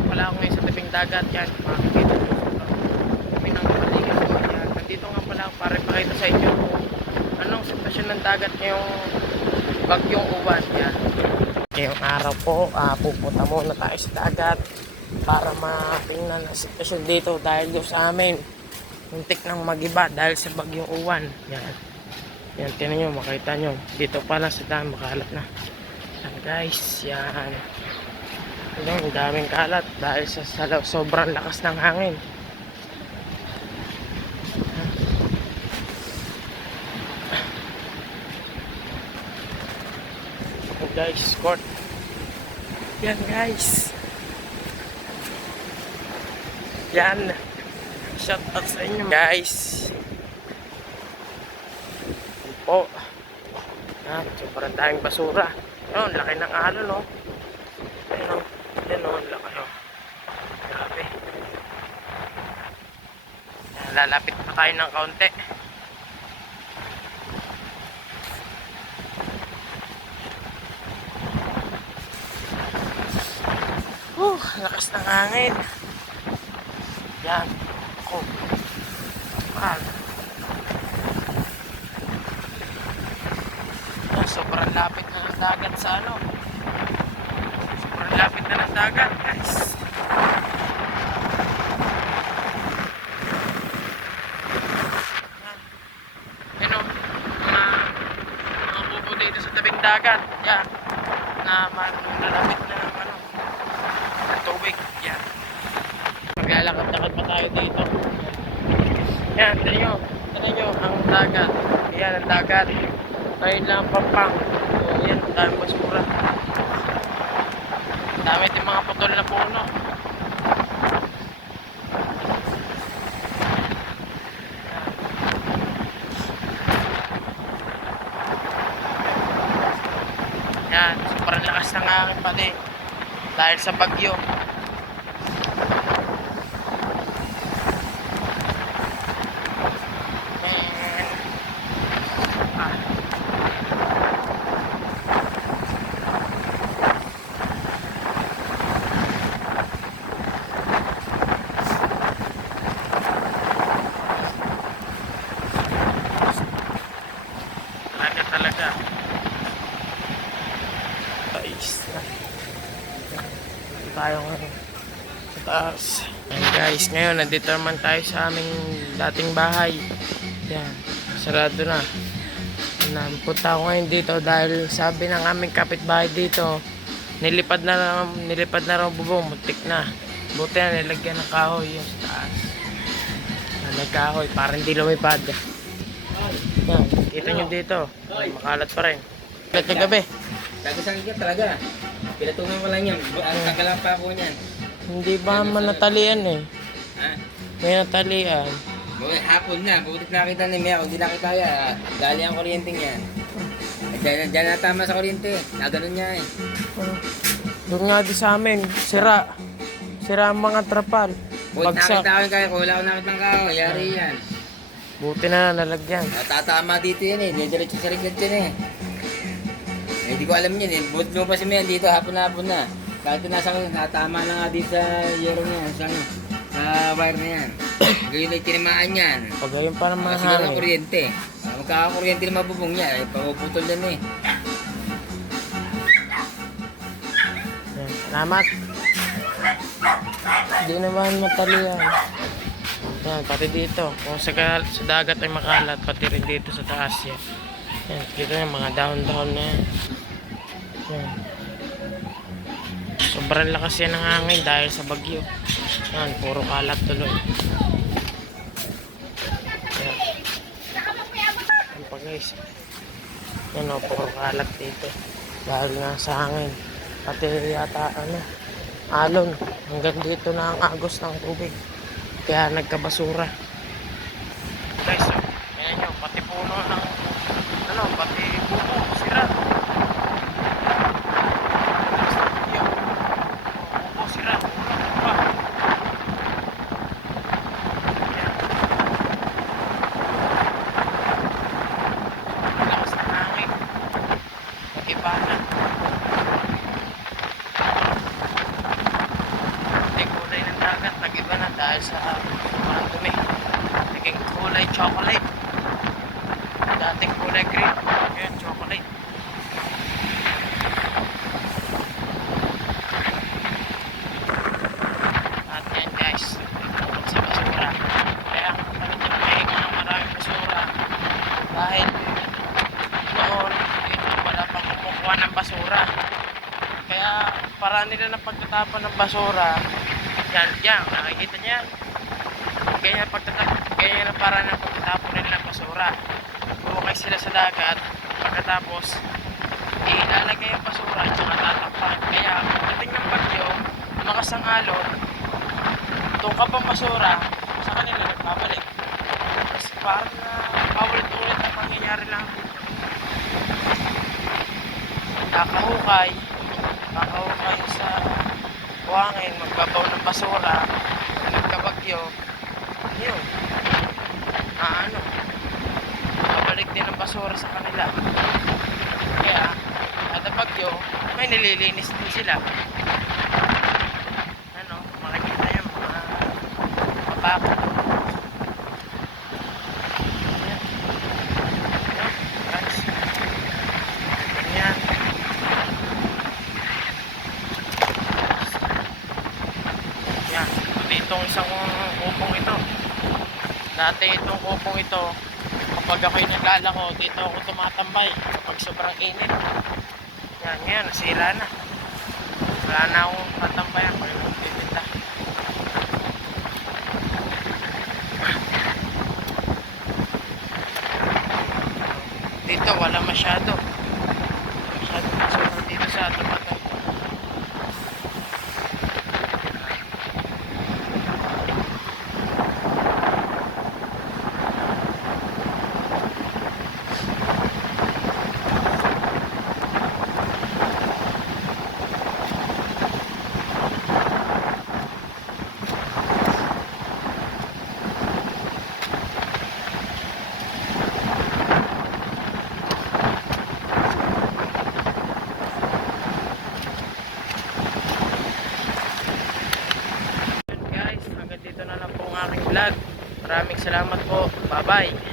nga pala ako ngayon sa tabing dagat. Yan, makikita nyo kami ng balikan. Yan, nandito nga pala ako para ipakita sa inyo anong sitwasyon ng dagat ngayong bagyong uwan. Yan. Ngayong araw po, pupunta muna tayo sa dagat para matingnan ang sitwasyon dito dahil doon sa amin muntik nang magiba dahil sa bagyong uwan. Yan. Yan, tinan nyo, makita nyo. Dito pala sa dam, makalat na. Yan guys, yan. Yan, daming kalat dahil sa sobrang lakas ng hangin. Yan guys, court. Yan guys. Yan. Shout out sa inyo guys. Yan po. Yan, sobrang daming basura. Yan, laki ng alon no. Yan o. Yan o, laki o. Grabe. Yan, lalapit pa tayo ng kaunti. Lakas ng hangin. Yan. Oh. Kapal. Yan, sobrang lapit na ng dagat sa ano. Sobrang lapit na ng dagat, guys. Yan o. Mga bubo dito sa tabing dagat. Yan. Na malalapit na ng ano. Tubig. Yan. Maglalakad-lakad pa tayo dito. Yan, tignan nyo ang dagat. Yan ang dagat. Ayun lang ang pampang. So, yan, ang daming basura. Dami din mga putol na puno. Yan, sobrang lakas ng hangin pati dahil sa bagyo. Talaga. Guys. Tayo ngayon sa taas. And guys, ngayon nandito naman tayo sa aming dating bahay. Yan, sarado na. Napunta ako ngayon dito dahil sabi ng aming kapitbahay dito, nilipad na raw bubong, muntik na. Buti na nilagyan ng kahoy yung sa taas. Nagkahoy para hindi lumipad. Yan, kita nyo dito, makalat pa rin. Kalat na gabi. Tagasangin ka talaga. Pinatungan ko lang yan. Tagalan pa ako niyan. Hindi ba manatalian eh? Ha? May natalian. Hapon na. Butit nakita ni Mia. Kung di nakita kaya, gali ang kuryente niya. Diyan natama sa kuryente. Naganon niya eh. Doon nga di sa amin, sira. Sira ang mga trapal. Butit Bagsak. nakita ko yung kaya. Kung wala ko nakita ng kao, yari yan. Buti na nalagyan. Tatama dito yan eh. Diretso sa rigad yan eh. Hindi ko alam yan eh. Butit mo pa si Mia dito. Hapon na. Kahit nasa natama na nga dito sa yero niya. Sa wire na yan. Ngayon ay tinamaan yan. Pag ayun pa naman Siguro ng hangin. kuryente. Magkakakuryente na mabubong niya. Ay pagpuputol yan eh. Yan, salamat. Hindi naman matalian. Yan, pati dito. Kung sa dagat ay makalat, pati rin dito sa taas yan. Yan, kita yung mga dahon-dahon na yan. Yan. Sobrang lakas yan ng hangin dahil sa bagyo. Yan, puro kalat tuloy. Yan. Yan pa guys. Yan o, puro kalat dito. Dahil nga sa hangin. Pati yata alon. Hanggang dito na ang agos ng tubig. Kaya nagkabasura. Guys, yan nyo, pati puno ng pati buko, sira. Buko, sira. Lakas ng hangin. Iba na. dahil sa sobrang dumi. Naging kulay chocolate. Dating kulay green. Ngayon chocolate. At yan guys, tungkol sa basura. Kaya ang kapalit yung mga maraming basura. Dahil noon, wala pang kumukuha ng basura. Kaya para nila ng pagtatapon ng basura, yan, nakikita niyo yan. Ganyan ang para ng pagtatapon nila ng basura. Bumukay sila sa dagat, pagkatapos ilalagay yung basura at saka tatakpan. Kaya pagdating ng bagyo, lumakas ang alon, itong kapang basura sa kanila nagbabalik. Kasi parang na paulit-ulit ang mangyayari lang dito. Kakahukay sa buhangin, magbabaw ng basura, nagkabagyo, yun, babalik din ang basura sa kanila. Kaya kada bagyo may nililinis din sila. Makikita yung mga mabako. Guys, ganyan. Yan, itong isang kupong ito. Dati itong kupong ito, kapag ako'y naglalako, dito ako tumatambay kapag sobrang init. Yan, ngayon, nasira na. Wala na akong tatambayan pag nagtitinda. Dito, wala masyado. Masyado dito sa tumatay. Guys, hanggang dito na lang po ang aking vlog. Maraming salamat po. Bye bye.